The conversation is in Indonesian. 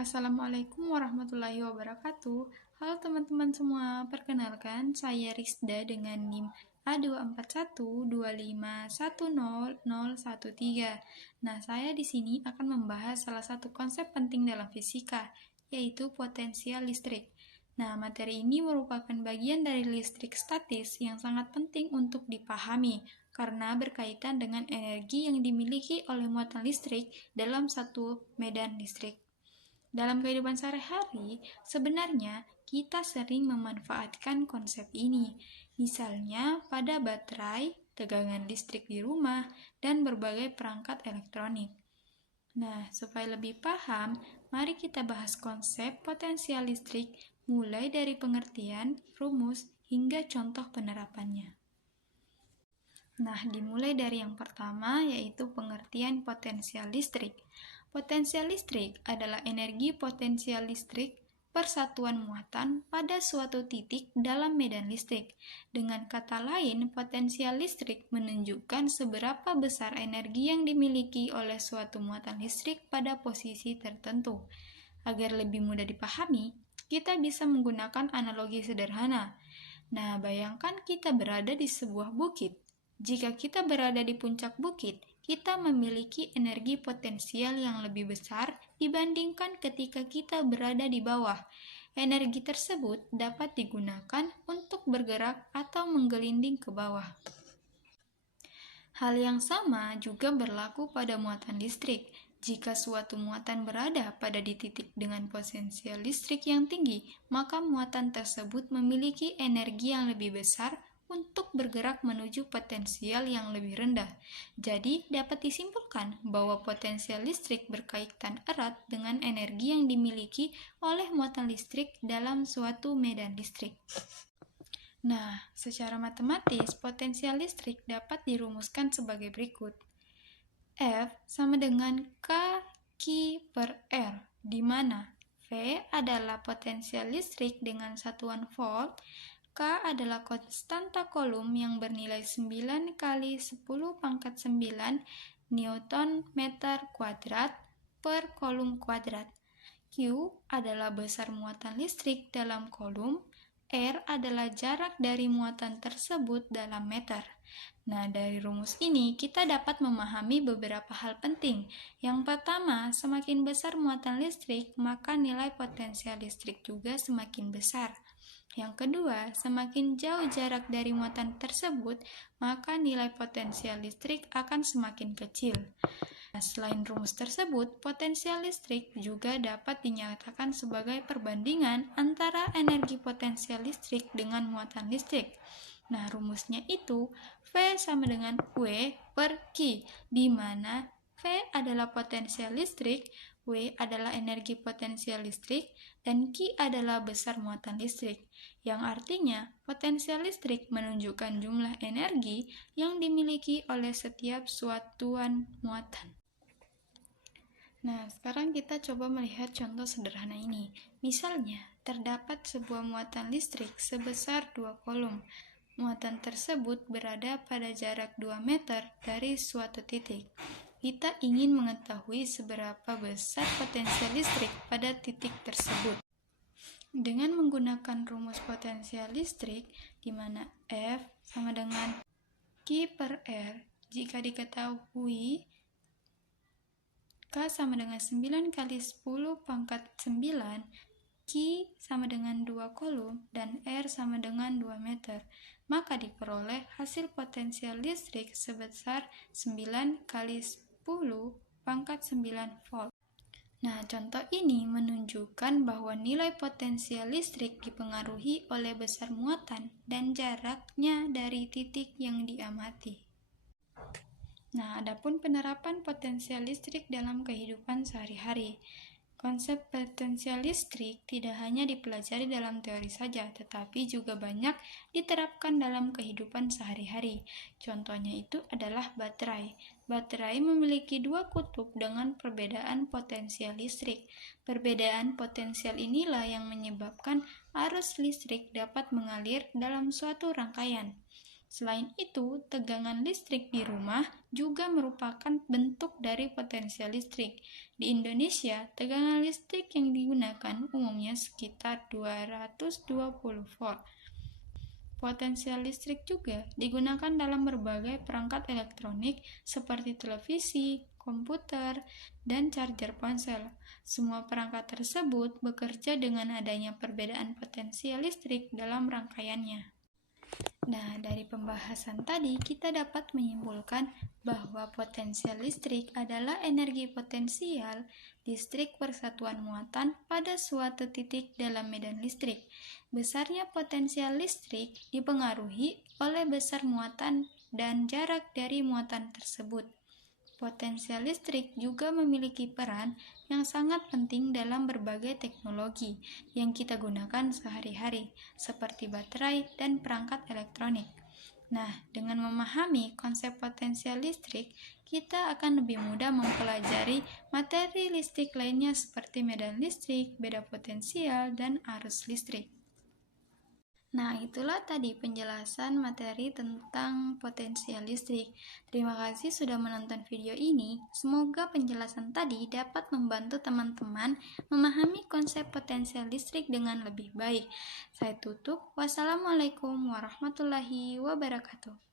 Assalamualaikum warahmatullahi wabarakatuh. Halo teman-teman semua, perkenalkan saya Rizda dengan NIM A24125100013. Nah, saya di sini akan membahas salah satu konsep penting dalam fisika, yaitu potensial listrik. Nah, materi ini merupakan bagian dari listrik statis yang sangat penting untuk dipahami, karena berkaitan dengan energi yang dimiliki oleh muatan listrik dalam satu medan listrik. Dalam kehidupan sehari-hari, sebenarnya kita sering memanfaatkan konsep ini, misalnya pada baterai, tegangan listrik di rumah, dan berbagai perangkat elektronik. Nah, supaya lebih paham, mari kita bahas konsep potensial listrik mulai dari pengertian, rumus, hingga contoh penerapannya. Nah, dimulai dari yang pertama, yaitu pengertian potensial listrik. Potensial listrik adalah energi potensial listrik persatuan muatan pada suatu titik dalam medan listrik. Dengan kata lain, potensial listrik menunjukkan seberapa besar energi yang dimiliki oleh suatu muatan listrik pada posisi tertentu. Agar lebih mudah dipahami, kita bisa menggunakan analogi sederhana. Nah, bayangkan kita berada di sebuah bukit. Jika kita berada di puncak bukit, kita memiliki energi potensial yang lebih besar dibandingkan ketika kita berada di bawah. Energi tersebut dapat digunakan untuk bergerak atau menggelinding ke bawah. Hal yang sama juga berlaku pada muatan listrik. Jika suatu muatan berada pada di titik dengan potensial listrik yang tinggi, maka muatan tersebut memiliki energi yang lebih besar untuk bergerak menuju potensial yang lebih rendah. Jadi, dapat disimpulkan bahwa potensial listrik berkaitan erat dengan energi yang dimiliki oleh muatan listrik dalam suatu medan listrik. Nah, secara matematis, potensial listrik dapat dirumuskan sebagai berikut. F sama dengan K Q per R, di mana V adalah potensial listrik dengan satuan volt, K adalah konstanta kolom yang bernilai 9 kali 10 pangkat 9 Newton meter kuadrat per kolom kuadrat. Q adalah besar muatan listrik dalam kolom, R adalah jarak dari muatan tersebut dalam meter. Nah, dari rumus ini kita dapat memahami beberapa hal penting. Yang pertama, semakin besar muatan listrik, maka nilai potensial listrik juga semakin besar. Yang kedua, semakin jauh jarak dari muatan tersebut, maka nilai potensial listrik akan semakin kecil. Nah, selain rumus tersebut, potensial listrik juga dapat dinyatakan sebagai perbandingan antara energi potensial listrik dengan muatan listrik. Nah, rumusnya itu V sama dengan W per Q, di mana V adalah potensial listrik, W adalah energi potensial listrik, dan Q adalah besar muatan listrik, yang artinya potensial listrik menunjukkan jumlah energi yang dimiliki oleh setiap satuan muatan. Nah, sekarang kita coba melihat contoh sederhana ini. Misalnya, terdapat sebuah muatan listrik sebesar 2 kolom. Muatan tersebut berada pada jarak 2 meter dari suatu titik. Kita ingin mengetahui seberapa besar potensial listrik pada titik tersebut. Dengan menggunakan rumus potensial listrik, di mana F sama dengan Q per R, jika diketahui K sama dengan 9 kali 10 pangkat 9, Q sama dengan 2 kolom, dan R sama dengan 2 meter, maka diperoleh hasil potensial listrik sebesar 9 kali 10 pangkat 9 volt. Nah, contoh ini menunjukkan bahwa nilai potensial listrik dipengaruhi oleh besar muatan dan jaraknya dari titik yang diamati. Nah, adapun penerapan potensial listrik dalam kehidupan sehari-hari. Konsep potensial listrik tidak hanya dipelajari dalam teori saja, tetapi juga banyak diterapkan dalam kehidupan sehari-hari. Contohnya itu adalah baterai. Baterai memiliki dua kutub dengan perbedaan potensial listrik. Perbedaan potensial inilah yang menyebabkan arus listrik dapat mengalir dalam suatu rangkaian. Selain itu, tegangan listrik di rumah juga merupakan bentuk dari potensial listrik. Di Indonesia, tegangan listrik yang digunakan umumnya sekitar 220 volt. Potensial listrik juga digunakan dalam berbagai perangkat elektronik seperti televisi, komputer, dan charger ponsel. Semua perangkat tersebut bekerja dengan adanya perbedaan potensial listrik dalam rangkaiannya. Nah, dari pembahasan tadi kita dapat menyimpulkan bahwa potensial listrik adalah energi potensial listrik persatuan muatan pada suatu titik dalam medan listrik. Besarnya potensial listrik dipengaruhi oleh besar muatan dan jarak dari muatan tersebut. Potensial listrik juga memiliki peran yang sangat penting dalam berbagai teknologi yang kita gunakan sehari-hari, seperti baterai dan perangkat elektronik. Nah, dengan memahami konsep potensial listrik, kita akan lebih mudah mempelajari materi listrik lainnya seperti medan listrik, beda potensial, dan arus listrik. Nah, itulah tadi penjelasan materi tentang potensial listrik. Terima kasih sudah menonton video ini. Semoga penjelasan tadi dapat membantu teman-teman memahami konsep potensial listrik dengan lebih baik. Saya tutup. Wassalamualaikum warahmatullahi wabarakatuh.